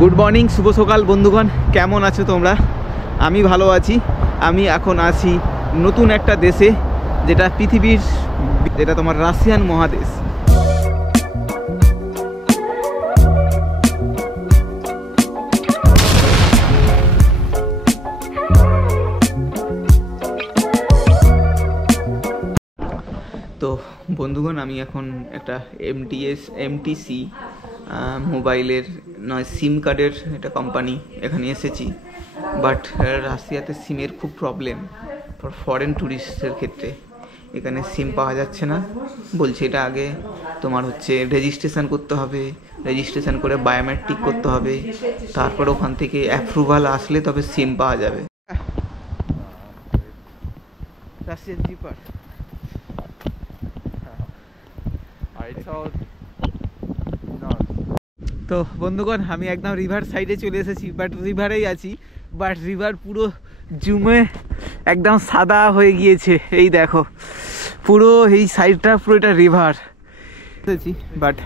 Good morning, শুভ সকাল বন্ধুগণ, কেমন আছো তোমরা? আমি ভালো আছি। আমি এখন আছি নতুন একটা দেশে, যেটা পৃথিবীর, যেটা তোমার রাশিয়ান মহাদেশ। তো বন্ধুগণ, আমি এখন একটা এমটিসি মোবাইলের নয় সিম কার্ডের একটা কোম্পানি এখানে এসেছি। বাট রাশিয়াতে সিমের খুব প্রবলেম ফরেন ট্যুরিস্টের ক্ষেত্রে। এখানে সিম পাওয়া যাচ্ছে না, বলছে এটা আগে তোমার হচ্ছে রেজিস্ট্রেশন করতে হবে, রেজিস্ট্রেশন করে বায়োমেট্রিক করতে হবে, তারপর ওখান থেকে অ্যাপ্রুভাল আসলে তবে সিম পাওয়া যাবে। রাশিয়ান জিপার তো বন্ধুগণ, আমি একদম রিভার সাইডে চলে এসেছি, বাট রিভারেই আছি। বাট রিভার পুরো জুমে একদম সাদা হয়ে গিয়েছে। এই দেখো, পুরো এই সাইডটা পুরো এটা রিভার এসেছি। বাট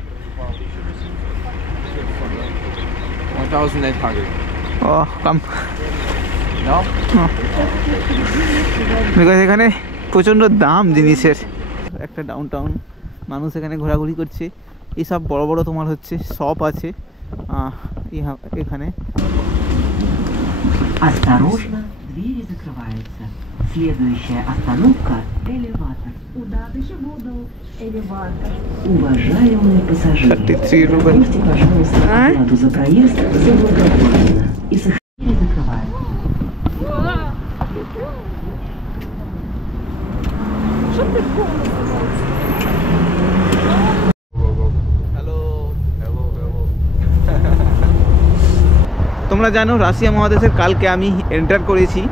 বিকজ এখানে প্রচণ্ড দাম জিনিসের। একটা ডাউন টাউন, মানুষ এখানে ঘোরাঘুরি করছে। এইসব বড় বড় তোমার হচ্ছে শপ আছে এখানে। Осторожно, двери закрываются. Следующая остановка – элеватор. Удачи буду. Элеватор. Уважаемые пассажиры, 33 рубль. оставьте, пожалуйста, оплату за проезд заблаговременно и двери закрываются. Что ты помнишь? তোমরা জানো রাশিয়া মহাদেশের কালকে আমি এন্টার করেছি,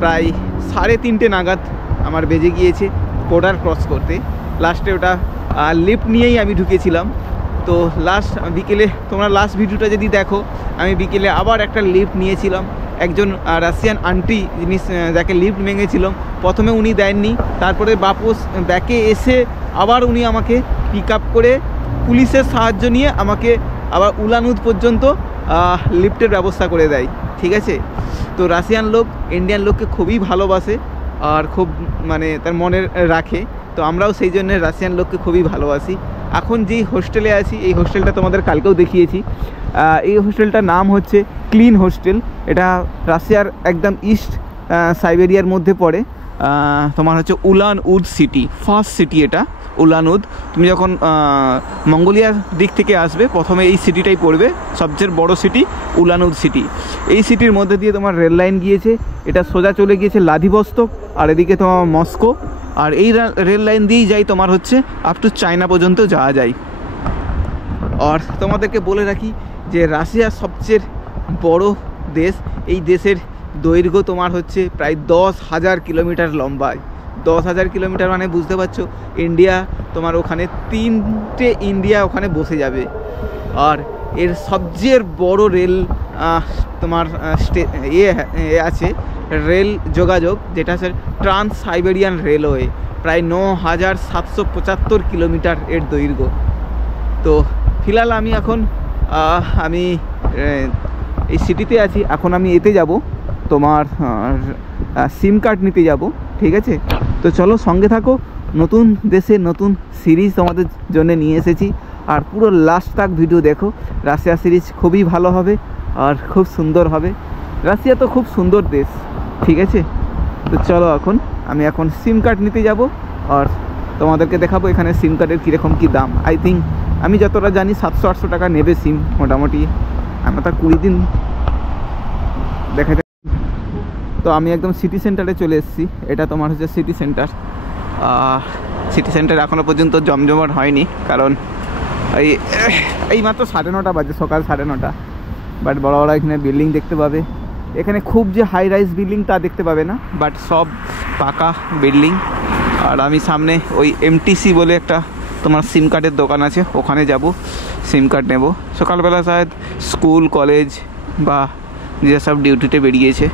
প্রায় 3:30 নাগাদ আমার বেজে গিয়েছে বর্ডার ক্রস করতে। লাস্টে ওটা লিফট নিয়েই আমি ঢুকেছিলাম। তো লাস্ট বিকেলে, তোমরা লাস্ট ভিডিওটা যদি দেখো, আমি বিকেলে আবার একটা লিফট নিয়েছিলাম। একজন রাশিয়ান আন্টি যিনি যাকে লিফট ভেঙেছিলাম, প্রথমে উনি দেননি, তারপরে বাপস ব্যাকে এসে আবার উনি আমাকে পিক আপ করে পুলিশের সাহায্য নিয়ে আমাকে আবার উলানুদ পর্যন্ত লিফটের ব্যবস্থা করে দেয়। ঠিক আছে, তো রাশিয়ান লোক ইন্ডিয়ান লোককে খুবই ভালোবাসে আর খুব মানে তার মনে রাখে। তো আমরাও সেই জন্য রাশিয়ান লোককে খুবই ভালোবাসি। এখন যেই হোস্টেলে আছি, এই হোস্টেলটা তোমাদের কালকেও দেখিয়েছি। এই হোস্টেলটার নাম হচ্ছে ক্লিন হোস্টেল। এটা রাশিয়ার একদম ইস্ট সাইবেরিয়ার মধ্যে পড়ে। তোমার হচ্ছে উলান উদ সিটি, ফার্স্ট সিটি এটা উলানুদ। তুমি যখন মঙ্গোলিয়ার দিক থেকে আসবে, প্রথমে এই সিটিটাই পড়বে, সবচেয়ে বড় সিটি উলানুদ সিটি। এই সিটির মধ্যে দিয়ে তোমার রেল লাইন গিয়েছে, এটা সোজা চলে গিয়েছে ভ্লাদিভস্টক, আর এদিকে তোমার মস্কো। আর এই রেল লাইন দিয়েই যাই তোমার হচ্ছে আপ টু চায়না পর্যন্ত যাওয়া যায়। আর তোমাদেরকে বলে রাখি যে রাশিয়া সবচেয়ে বড় দেশ। এই দেশের দৈর্ঘ্য তোমার হচ্ছে প্রায় 10,000 কিলোমিটার লম্বায়। 10,000 কিলোমিটার মানে বুঝতে পারছো, ইন্ডিয়া তোমার ওখানে 3টে ইন্ডিয়া ওখানে বসে যাবে। আর এর সবচেয়ে বড় রেল তোমার আছে রেল যোগাযোগ, যেটা হচ্ছে ট্রান্স সাইবেরিয়ান রেলওয়ে। প্রায় 9,775 কিলোমিটার এর দৈর্ঘ্য। তো ফিলহাল আমি এখন এই সিটিতে আছি। এখন আমি এতে যাব, তোমার সিম কার্ড নিতে যাব। ঠিক আছে, তো চলো সঙ্গে থাকো। নতুন দেশে নতুন সিরিজ তোমাদের জন্য নিয়ে এসেছি, আর পুরো লাস্ট তাক ভিডিও দেখো। রাশিয়া সিরিজ খুবই ভালো হবে আর খুব সুন্দর হবে। রাশিয়া তো খুব সুন্দর দেশ। ঠিক আছে, তো চলো আমি এখন সিম কার্ড নিতে যাব, আর তোমাদেরকে দেখাবো এখানে সিম কার্ডের কীরকম কী দাম। আই থিঙ্ক আমি যতটা জানি 700-800 টাকা নেবে সিম মোটামুটি। আমরা তো 20 দিন দেখা যায়। তো আমি একদম সিটি সেন্টারে চলে এসেছি। এটা তোমার হচ্ছে সিটি সেন্টার। সিটি সেন্টার এখনও পর্যন্ত জমজমাট হয়নি, কারণ এই মাত্র 9:30 বাজে, সকাল 9:30। বাট বড় বড় এখানে বিল্ডিং দেখতে পাবে। এখানে খুব যে হাই রাইজ বিল্ডিং তা দেখতে পাবে না, বাট সব পাকা বিল্ডিং। আর আমি সামনে ওই এমটিসি বলে একটা তোমার সিম কার্ডের দোকান আছে, ওখানে যাব, সিম কার্ড নেব। সকালবেলা শায়দ স্কুল কলেজ বা যেসব ডিউটিতে বেরিয়েছে।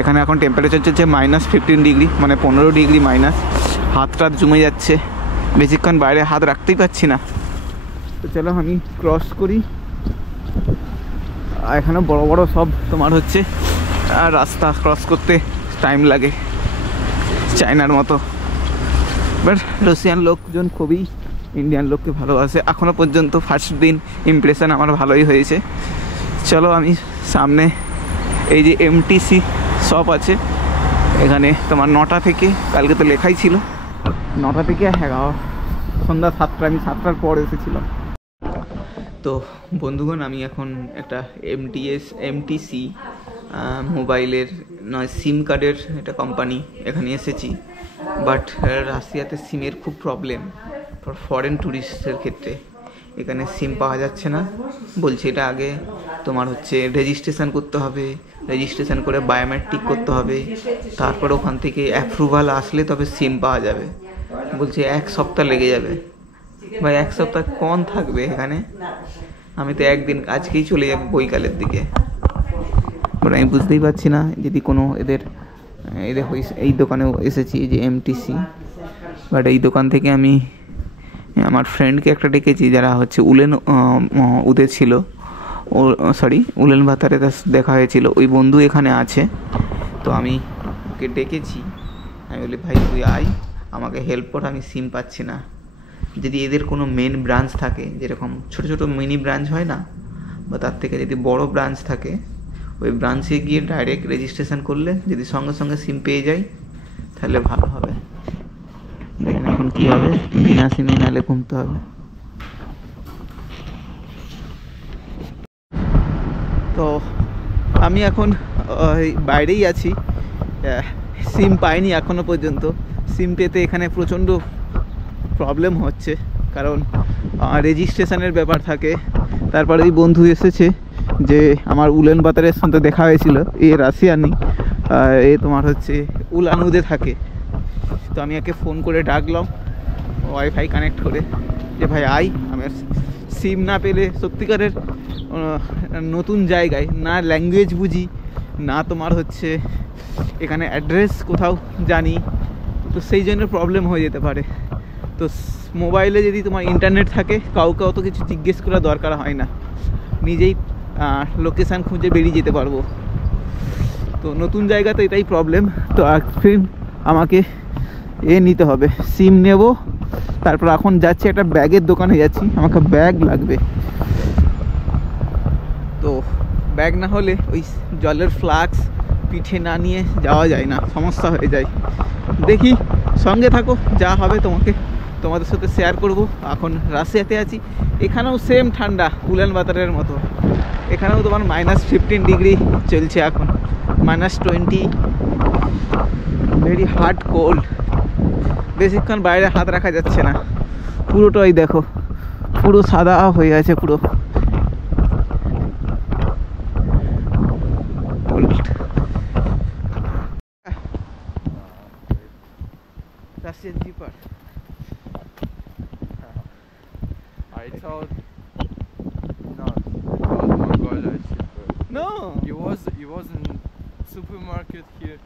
এখানে এখন টেম্পারেচার চলছে -15 ডিগ্রি, মানে 15 ডিগ্রি মাইনাস। হাতটা জমে যাচ্ছে, বেশিক্ষণ বাইরে হাত রাখতেই পারছি না। তো চলো আমি ক্রস করি। এখানে বড় বড় সব তোমার হচ্ছে রাস্তা ক্রস করতে টাইম লাগে চায়নার মতো। বাট রাশিয়ান লোকজন খুবই ইন্ডিয়ান লোককে ভালোবাসে। এখনও পর্যন্ত ফার্স্ট দিন ইমপ্রেশন আমার ভালোই হয়েছে। চলো আমি সামনে এই যে এমটিসি শপ আছে, এখানে তোমার 9টা থেকে, কালকে তো লেখাই ছিল 9টা থেকে সন্ধ্যা 7টা, আমি 7টার পর এসেছিলাম। তো বন্ধুগণ, আমি এখন একটা এমটিসি মোবাইলের নয় সিম কার্ডের একটা কোম্পানি এখানে এসেছি। বাট রাশিয়াতে সিমের খুব প্রবলেম ফরেন ট্যুরিস্টের ক্ষেত্রে। এখানে সিম পাওয়া যাচ্ছে না, বলছে এটা আগে তোমার হচ্ছে রেজিস্ট্রেশন করতে হবে, রেজিস্ট্রেশন করে বায়োমেট্রিক করতে হবে, তারপর ওখান থেকে অ্যাপ্রুভাল আসলে তবে সিম পাওয়া যাবে। বলছে 1 সপ্তাহ লেগে যাবে। ভাই 1 সপ্তাহ কোন থাকবে এখানে? আমি তো একদিন আজকেই চলে যাবো বৈকালের দিকে। বাট আমি বুঝতেই পারছি না যদি কোনো এদের এই দোকানেও এসেছি যে এমটিসি। বাট এই দোকান থেকে আমি আমার ফ্রেন্ডকে একটা ডেকেছি যারা হচ্ছে উদে ছিল, উলেন ভাতারে দেখা হয়েছিল, ওই বন্ধু এখানে আছে। তো আমি ওকে ডেকেছি, আমি বলি ভাই তুই আয় আমাকে হেল্প কর, আমি সিম পাচ্ছি না। যদি এদের কোনো মেন ব্রাঞ্চ থাকে, যেরকম ছোটো ছোটো মিনি ব্রাঞ্চ হয় না, বা তার থেকে যদি বড় ব্রাঞ্চ থাকে, ওই ব্রাঞ্চে গিয়ে ডাইরেক্ট রেজিস্ট্রেশন করলে যদি সঙ্গে সঙ্গে সিম পেয়ে যাই তাহলে ভালো হবে। দেখেন এখন কী হবে, বিনা সিমে নাহলে ঘুমতে হবে। তো আমি এখন বাইরেই আছি, সিম পাইনি এখনও পর্যন্ত। সিম পেতে এখানে প্রচণ্ড প্রবলেম হচ্ছে, কারণ রেজিস্ট্রেশনের ব্যাপার থাকে। তারপরে ওই বন্ধু এসেছে যে আমার উলেন বাতারের সাথে দেখা হয়েছিল, এ রাশিয়ানি, এ তোমার হচ্ছে উলানুদে থাকে। তো আমি একে ফোন করে ডাকলাম ওয়াইফাই কানেক্ট করে, যে ভাই আই, আমার সিম না পেলে সত্যিকারের নতুন জায়গায় না ল্যাঙ্গুয়েজ বুঝি, না তোমার হচ্ছে এখানে অ্যাড্রেস কোথাও জানি, তো সেই জন্য প্রবলেম হয়ে যেতে পারে। তো মোবাইলে যদি তোমার ইন্টারনেট থাকে, কাউকে অত কিছু জিজ্ঞেস করার দরকার হয় না, নিজেই লোকেশান খুঁজে বেরিয়ে যেতে পারবো। তো নতুন জায়গাতে এটাই প্রবলেম। তো এখন আমাকে নিতে হবে, সিম নেব। তারপর এখন যাচ্ছি একটা ব্যাগের দোকানে যাচ্ছি, আমাকে ব্যাগ লাগবে। তো ব্যাগ না হলে ওই জলের ফ্লাক্স পিঠে না নিয়ে যাওয়া যায় না, সমস্যা হয়ে যায়। দেখি, সঙ্গে থাকো, যা হবে তোমাদের সাথে শেয়ার করব। এখন রাশিয়াতে আছি, এখানেও সেম ঠান্ডা উলান বাতারের মতো। এখানেও তোমার -15 ডিগ্রি চলছে এখন, -20, ভেরি হার্ড কোল্ড। বেশিক্ষণ বাইরে হাত রাখা যাচ্ছে না, পুরোটাই দেখো পুরো সাদা হয়ে আছে পুরো। Russian cheaper. I thought not. I thought Mongolia is cheaper. No. You was in supermarket here.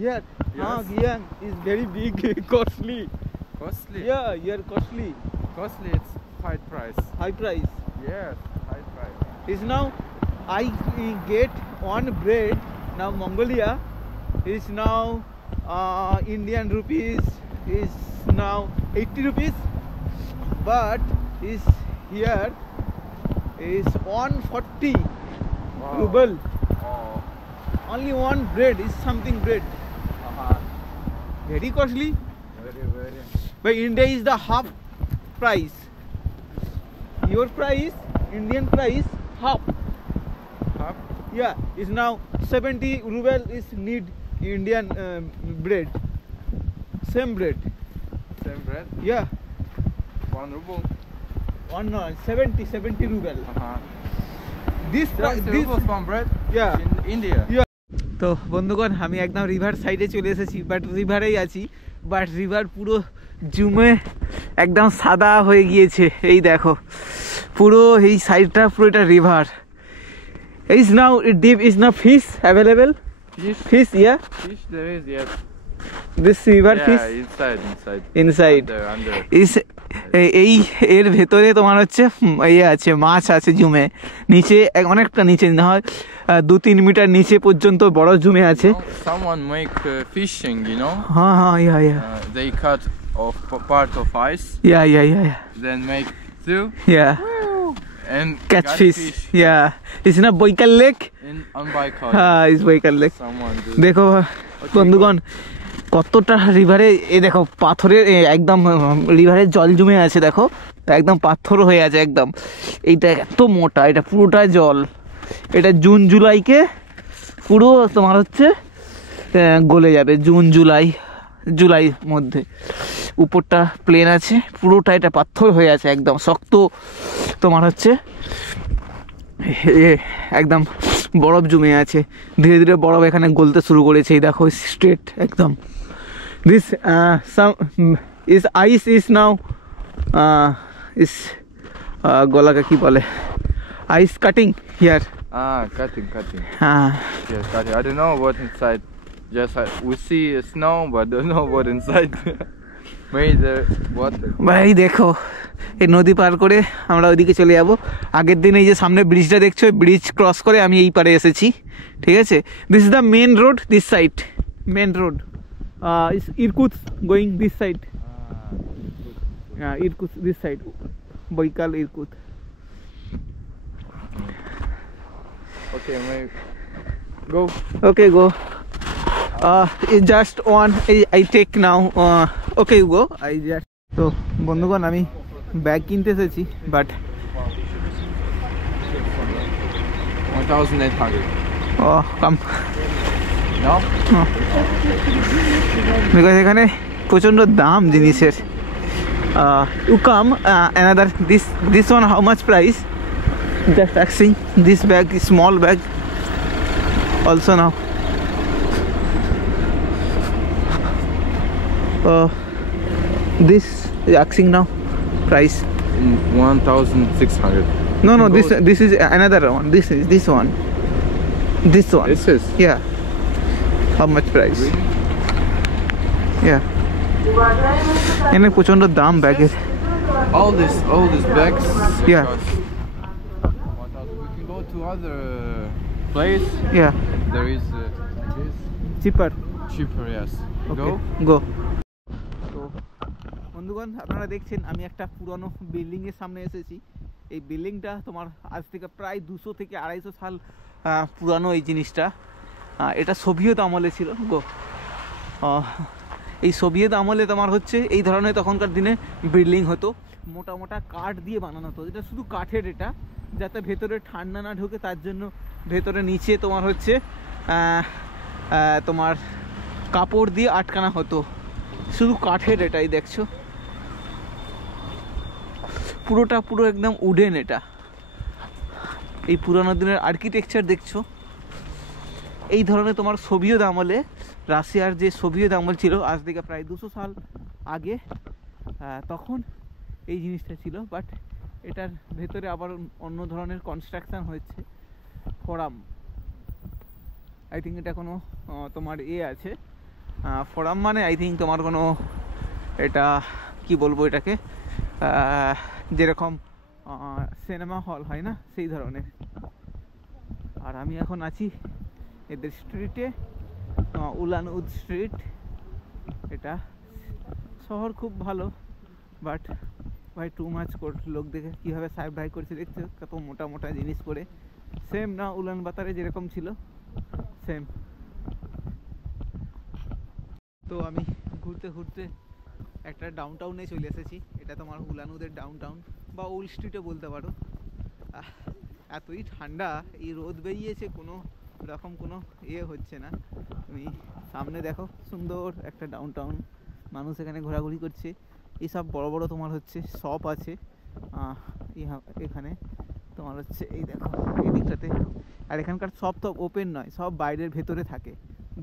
Here, Yes. Here is very big, costly. Costly. Yeah, here costly, Costly. It's high price. high price. Yes, high price. Is now I get one bread now Mongolia is now Indian rupees is now 80 rupees, but is here is 140 Wow. ruble. Oh. Only one bread is something bread. Very costly. Very. But India is the half price. Your price, Indian price, half. Half. Yeah, is now 70 ruble is need Indian bread. Same bread. Same bread. Yeah, 1 ruble. 70 ruble. This 70 rubles one bread. Yeah. In India. Yeah. তো বন্ধুগণ, আমি একদম river সাইডে চলে এসেছি, but রিভারেই আছি। But river পুরো জুমে একদম সাদা হয়ে গিয়েছে, এই দেখো পুরো এই সাইডটা পুরো এটা river. Is now deep, is now fish available? Fish. Fish, yeah. Fish there is, yes. This river Yeah, fish inside Under. is এই এর ভেতরে তোমার হচ্ছে ইয়ে আছে, মাছ আছে জমে নিচে, অনেকটা নিচে না হয় 2-3 মিটার নিচে পর্যন্ত বড় জমে আছে। Someone make fishing, you know. হ্যাঁ হ্যাঁ, yeah. They cut off part of ice, Yeah. then make through Yeah. and Catch fish. Yeah. It's not Baikal Lake. on Baikal. It's Baikal Lake. Someone do. দেখো বন্ধুগণ কতটা রিভারে, এই দেখো পাথরের একদম রিভারের জল জমে আছে, দেখো একদম পাথর হয়ে আছে একদম। এইটা এত মোটা, এটা পুরোটাই জল। এটা জুন জুলাইকে পুরো তোমার হচ্ছে গলে যাবে, জুলাই মধ্যে। উপরটা প্লেন আছে, পুরোটা এটা পাথর হয়ে আছে একদম শক্ত, তোমার হচ্ছে একদম বরফ জমে আছে। ধীরে ধীরে বরফ এখানে গলতে শুরু করেছে, এই দেখো স্ট্রেট একদম। This some is ice is now is গলাকে কি বলে, আইস কাটিং হিয়ার। Cutting. হ্যাঁ Yes, cutting. I don't know what inside. Just we see snow, but don't know what inside. Maybe the water. ভাই দেখো এই নদী পার করে আমরা ওইদিকে চলে যাব। আগের দিন এই যে সামনে ব্রিজটা দেখছো, ব্রিজ ক্রস করে আমি এই পারে এসেছি, ঠিক আছে। This is the main road, this side main road is Irkutsk going this side. Irkutsk this side, Baikal Irkutsk. Okay, maybe go. Okay, go. Just one I take now. Okay, you go. I just. তো বন্ধুগণ আমি bag কিনতে এসেছি, but 1,800. Come No? Because এখানে প্রচণ্ড দাম জিনিসের। You come another this one how much price? Just asking. This bag, small bag, also now. This is asking now price. 1,600. No, this is another one. This is this one. This one. This is. Yeah. How much price? Yeah. এনে প্রচণ্ড দাম ব্যাগের। All these bags. Yeah. cost 1,000. We can go to other place. Yeah. There is this Cheaper. cheaper. Yes. Okay. Go. তো বন্ধুগণ আপনারা দেখছেন আমি একটা পুরনো বিল্ডিংয়ের সামনে এসেছি। এই বিল্ডিংটা তোমার আজ থেকে প্রায় 200 থেকে 250 সাল পুরানো এই জিনিসটা। এটা সোভিয়েত আমলে ছিল। এই সোভিয়েত আমলে তোমার হচ্ছে এই ধরনের তখনকার দিনে বিল্ডিং হতো, মোটা মোটা কাঠ দিয়ে বানানো হতো। এটা শুধু কাঠের, এটা যাতে ভেতরে ঠান্ডা না ঢোকে তার জন্য ভেতরে নিচে তোমার হচ্ছে তোমার কাপড় দিয়ে আটকানো হতো, শুধু কাঠের। এটাই দেখছো পুরো একদম উডেন। এটা এই পুরানো দিনের আর্কিটেকচার দেখছো। এই ধরনের তোমার সোভিয়েত আমলে, রাশিয়ার যে সোভিয়েত আমল ছিল আজ থেকে প্রায় 200 সাল আগে, তখন এই জিনিসটা ছিল। বাট এটার ভেতরে আবার অন্য ধরনের কনস্ট্রাকশান হয়েছে। ফোরাম, আই থিঙ্ক এটা কোনো তোমার আছে ফোরাম, মানে আই থিঙ্ক তোমার কোনো, এটা কি বলবো এটাকে, যেরকম সিনেমা হল হয় না সেই ধরনের। আর আমি এখন আছি এদের স্ট্রিটে, উলান উদ স্ট্রিট। এটা শহর খুব ভালো, বাট ভাই টু মাচ লোক দেখে কীভাবে সার্ভাইভ করছে দেখছো, কত মোটা মোটা জিনিস পরে। সেম না উলান বাতারে যেরকম ছিল সেম। তো আমি ঘুরতে ঘুরতে একটা ডাউন টাউনে চলে এসেছি। এটা তোমার উলানুদের ডাউন টাউন বা ওল্ড স্ট্রিটে বলতে পারো। এতই ঠান্ডা, এই রোদ বেরিয়েছে, কোনো রকম কোনো হচ্ছে না। তুমি সামনে দেখো সুন্দর একটা ডাউন টাউন, মানুষ এখানে ঘোরাঘুরি করছে। এইসব বড় বড় তোমার হচ্ছে শপ আছে এখানে তোমার হচ্ছে, এই দেখো এই দিকটাতে। আর এখানকার শপ তো ওপেন নয়, সব বাইরের ভেতরে থাকে,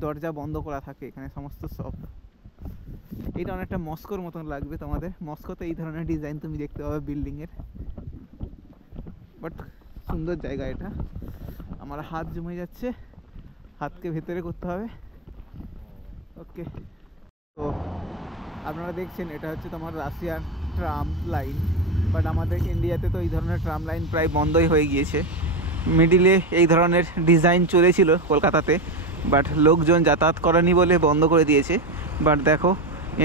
দরজা বন্ধ করা থাকে এখানে সমস্ত শপ। এটা অনেকটা মস্কোর মতন লাগবে তোমাদের। মস্কোতে এই ধরনের ডিজাইন তুমি দেখতে পাবে বিল্ডিংয়ের, বাট সুন্দর জায়গা এটা। আমার হাত জমে যাচ্ছে, হাতকে ভেতরে করতে হবে। ওকে, তো আপনারা দেখছেন এটা হচ্ছে তোমার রাশিয়ার ট্রাম লাইন, বাট আমাদের ইন্ডিয়াতে তো এই ধরনের ট্রাম লাইন প্রায় বন্ধই হয়ে গিয়েছে। মিডিলে এই ধরনের ডিজাইন চলেছিল কলকাতাতে, বাট লোকজন যাতায়াত করেনি বলে বন্ধ করে দিয়েছে। বাট দেখো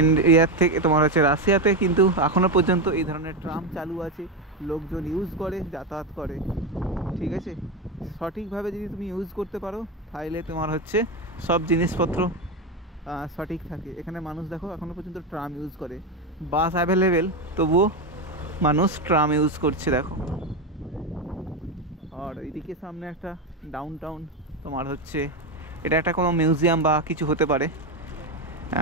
ইন্ডিয়ার থেকে তোমার হচ্ছে রাশিয়াতে কিন্তু এখনও পর্যন্ত এই ধরনের ট্রাম চালু আছে, লোকজন ইউজ করে, যাতায়াত করে। ঠিক আছে, সঠিকভাবে যদি তুমি ইউজ করতে পারো তাহলে তোমার হচ্ছে সব জিনিসপত্র সঠিক থাকে। এখানে মানুষ দেখো এখনও পর্যন্ত ট্রাম ইউজ করে, বাস অ্যাভেলেবেল তবুও মানুষ ট্রাম ইউজ করছে দেখো। আর এইদিকে সামনে একটা ডাউন টাউন, তোমার হচ্ছে এটা একটা কোনো মিউজিয়াম বা কিছু হতে পারে।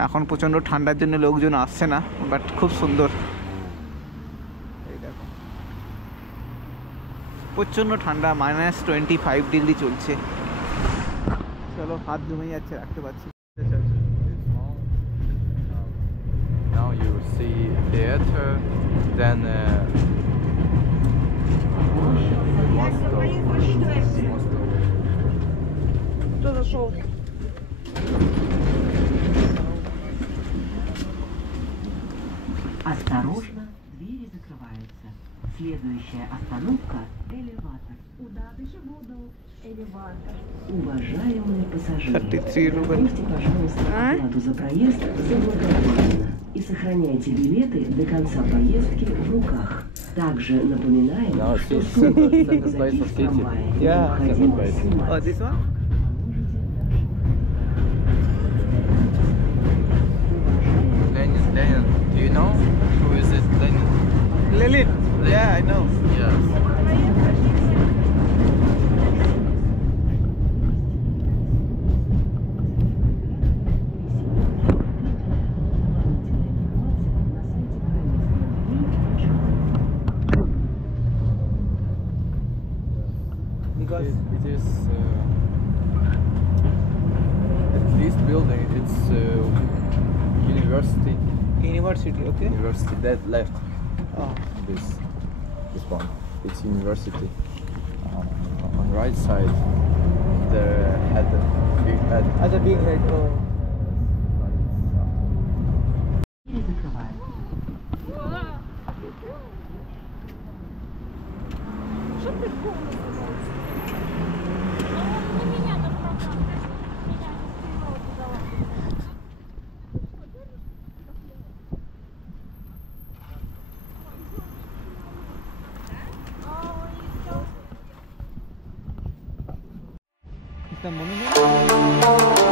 এখন প্রচণ্ড ঠান্ডার জন্য লোকজন আসছে না, বাট খুব সুন্দর। এই দেখো প্রচণ্ড ঠান্ডা, -25 ডিগ্রি চলছে। চলো হাত জমে যাচ্ছে, রাখতে পারছি। Now you see theater, then Кто зашел? Осторожно, двери закрываются. Следующая остановка – элеватор. Куда дальше буду? Элеватор. Уважаемые пассажиры, 33 рубля. оставьте, пожалуйста, оплату за проезд заблаговременно и сохраняйте билеты до конца поездки в руках. Также напоминаем, Now что see, сумки и center place рюкзаки of в city. трамвае Yeah, необходимо center place. снимать. Oh, this one? Lenin. Do you know who is it? Lenin. Lenin. Yeah, I know. Yes. Because It is this building. It's university. university, okay. University that left. Oh. This one. It's university. On right side, the head, big head. As a big head. Oh. Двери закрываются. Что ты комнату? Ну, меня там пропал. Меня не успевала туда ладно. It's the monument.